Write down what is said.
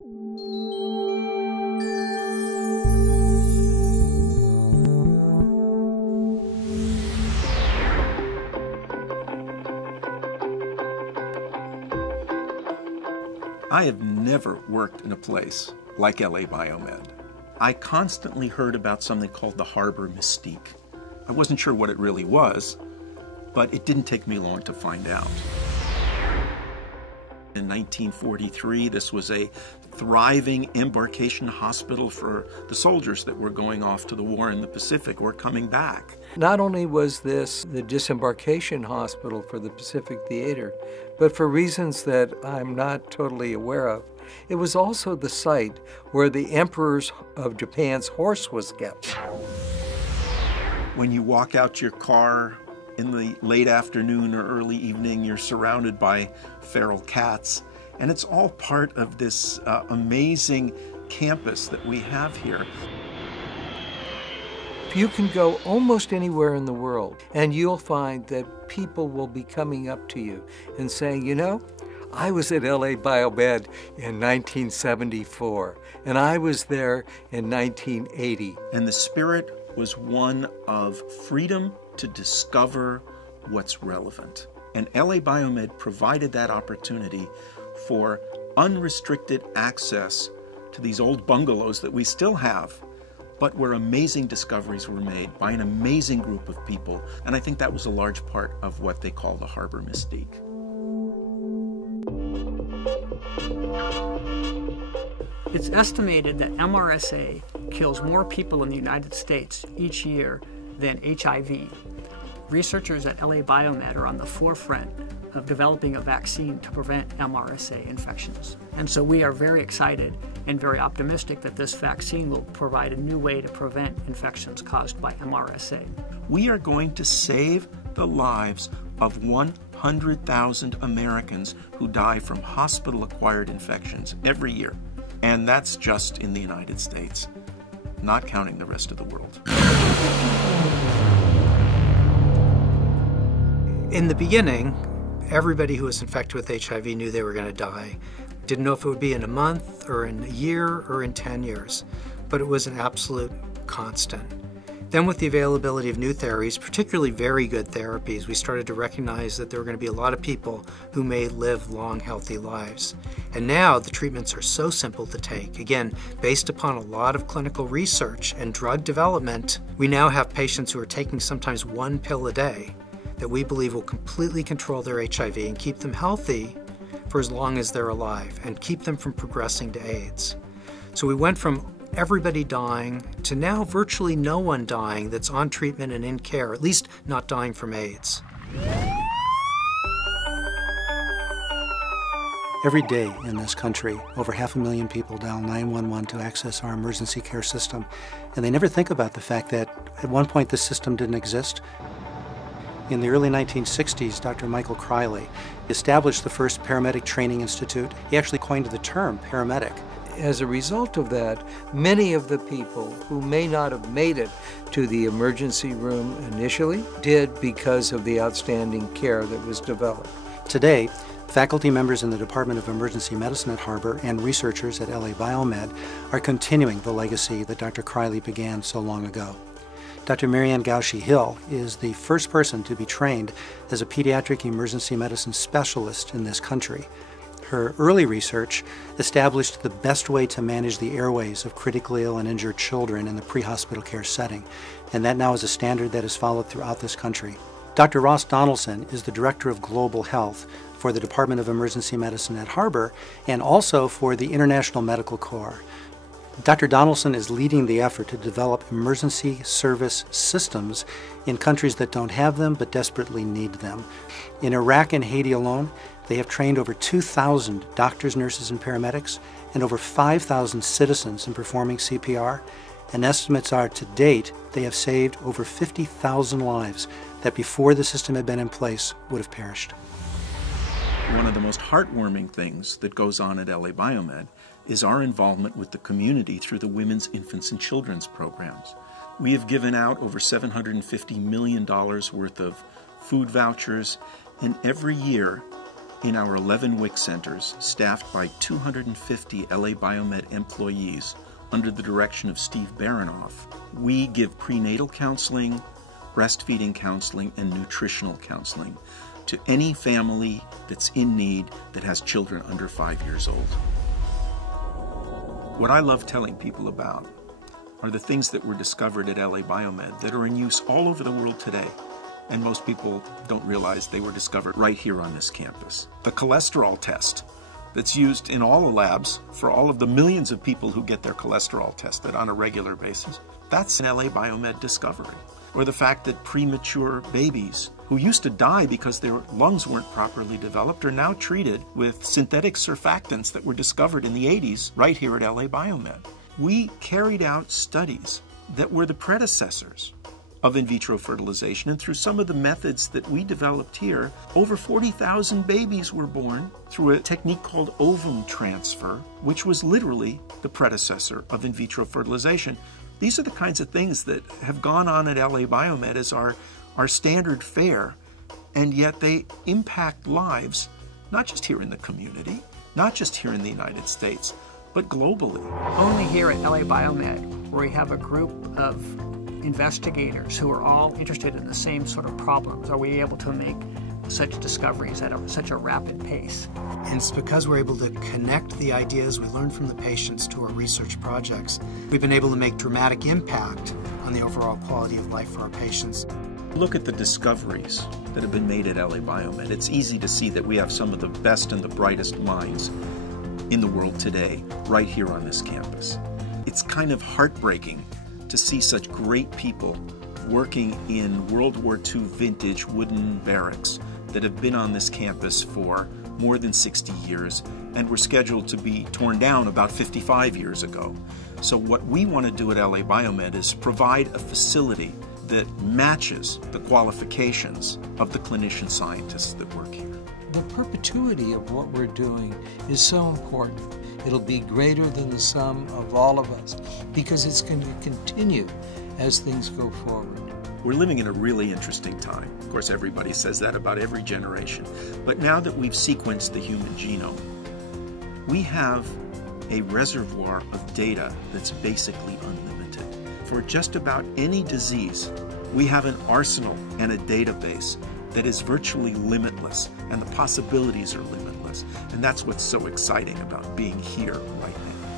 I have never worked in a place like LA BioMed. I constantly heard about something called the harbor mystique. I wasn't sure what it really was, but it didn't take me long to find out. In 1943, this was a thriving embarkation hospital for the soldiers that were going off to the war in the Pacific or coming back. Not only was this the disembarkation hospital for the Pacific Theater, but for reasons that I'm not totally aware of, it was also the site where the Emperor of Japan's horse was kept. When you walk out your car in the late afternoon or early evening, you're surrounded by feral cats, and it's all part of this amazing campus that we have here. You can go almost anywhere in the world, and you'll find that people will be coming up to you and saying, you know, I was at LA BioMed in 1974, and I was there in 1980. And the spirit was one of freedom to discover what's relevant. And LA BioMed provided that opportunity for unrestricted access to these old bungalows that we still have, but where amazing discoveries were made by an amazing group of people. And I think that was a large part of what they call the harbor mystique. It's estimated that MRSA kills more people in the United States each year than HIV. Researchers at LA BioMed are on the forefront of developing a vaccine to prevent MRSA infections. And so we are very excited and very optimistic that this vaccine will provide a new way to prevent infections caused by MRSA. We are going to save the lives of 100,000 Americans who die from hospital-acquired infections every year. And that's just in the United States, not counting the rest of the world. In the beginning, everybody who was infected with HIV knew they were going to die. Didn't know if it would be in a month or in a year or in 10 years, but it was an absolute constant. Then with the availability of new therapies, particularly very good therapies, we started to recognize that there were going to be a lot of people who may live long, healthy lives. And now the treatments are so simple to take. Again, based upon a lot of clinical research and drug development, we now have patients who are taking sometimes one pill a day that we believe will completely control their HIV and keep them healthy for as long as they're alive and keep them from progressing to AIDS. So we went from everybody dying to now virtually no one dying that's on treatment and in care, at least not dying from AIDS. Every day in this country, over 500,000 people dial 911 to access our emergency care system. And they never think about the fact that at one point this system didn't exist. In the early 1960s, Dr. Michael Criley established the first paramedic training institute. He actually coined the term paramedic. As a result of that, many of the people who may not have made it to the emergency room initially did because of the outstanding care that was developed. Today, faculty members in the Department of Emergency Medicine at Harbor and researchers at LA BioMed are continuing the legacy that Dr. Criley began so long ago. Dr. Marianne Gauchi-Hill is the first person to be trained as a pediatric emergency medicine specialist in this country. Her early research established the best way to manage the airways of critically ill and injured children in the pre-hospital care setting, and that now is a standard that is followed throughout this country. Dr. Ross Donaldson is the Director of Global Health for the Department of Emergency Medicine at Harbor and also for the International Medical Corps. Dr. Donaldson is leading the effort to develop emergency service systems in countries that don't have them but desperately need them. In Iraq and Haiti alone, they have trained over 2,000 doctors, nurses, and paramedics, and over 5,000 citizens in performing CPR. And estimates are, to date, they have saved over 50,000 lives that before the system had been in place would have perished. One of the most heartwarming things that goes on at LA BioMed is our involvement with the community through the Women's, Infants, and Children's programs. We have given out over $750 million worth of food vouchers, and every year In our 11 WIC centers, staffed by 250 LA BioMed employees under the direction of Steve Baranoff, we give prenatal counseling, breastfeeding counseling, and nutritional counseling to any family that's in need that has children under 5 years old. What I love telling people about are the things that were discovered at LA BioMed that are in use all over the world today. And most people don't realize they were discovered right here on this campus. The cholesterol test that's used in all the labs for all of the millions of people who get their cholesterol tested on a regular basis, that's an LA BioMed discovery. Or the fact that premature babies who used to die because their lungs weren't properly developed are now treated with synthetic surfactants that were discovered in the 80s right here at LA BioMed. We carried out studies that were the predecessors of in vitro fertilization, and through some of the methods that we developed here, over 40,000 babies were born through a technique called ovum transfer, which was literally the predecessor of in vitro fertilization. These are the kinds of things that have gone on at LA BioMed as our standard fare, and yet they impact lives, not just here in the community, not just here in the United States, but globally. Only here at LA BioMed, where we have a group of investigators who are all interested in the same sort of problems, are we able to make such discoveries at such a rapid pace. And it's because we're able to connect the ideas we learn from the patients to our research projects. We've been able to make dramatic impact on the overall quality of life for our patients. Look at the discoveries that have been made at LA BioMed. It's easy to see that we have some of the best and the brightest minds in the world today, right here on this campus. It's kind of heartbreaking to see such great people working in World War II vintage wooden barracks that have been on this campus for more than 60 years and were scheduled to be torn down about 55 years ago. So what we want to do at LA BioMed is provide a facility that matches the qualifications of the clinician scientists that work here. The perpetuity of what we're doing is so important. It'll be greater than the sum of all of us because it's going to continue as things go forward. We're living in a really interesting time. Of course, everybody says that about every generation. But now that we've sequenced the human genome, we have a reservoir of data that's basically unlimited. For just about any disease, we have an arsenal and a database that is virtually limitless, and the possibilities are limitless. And that's what's so exciting about being here right now.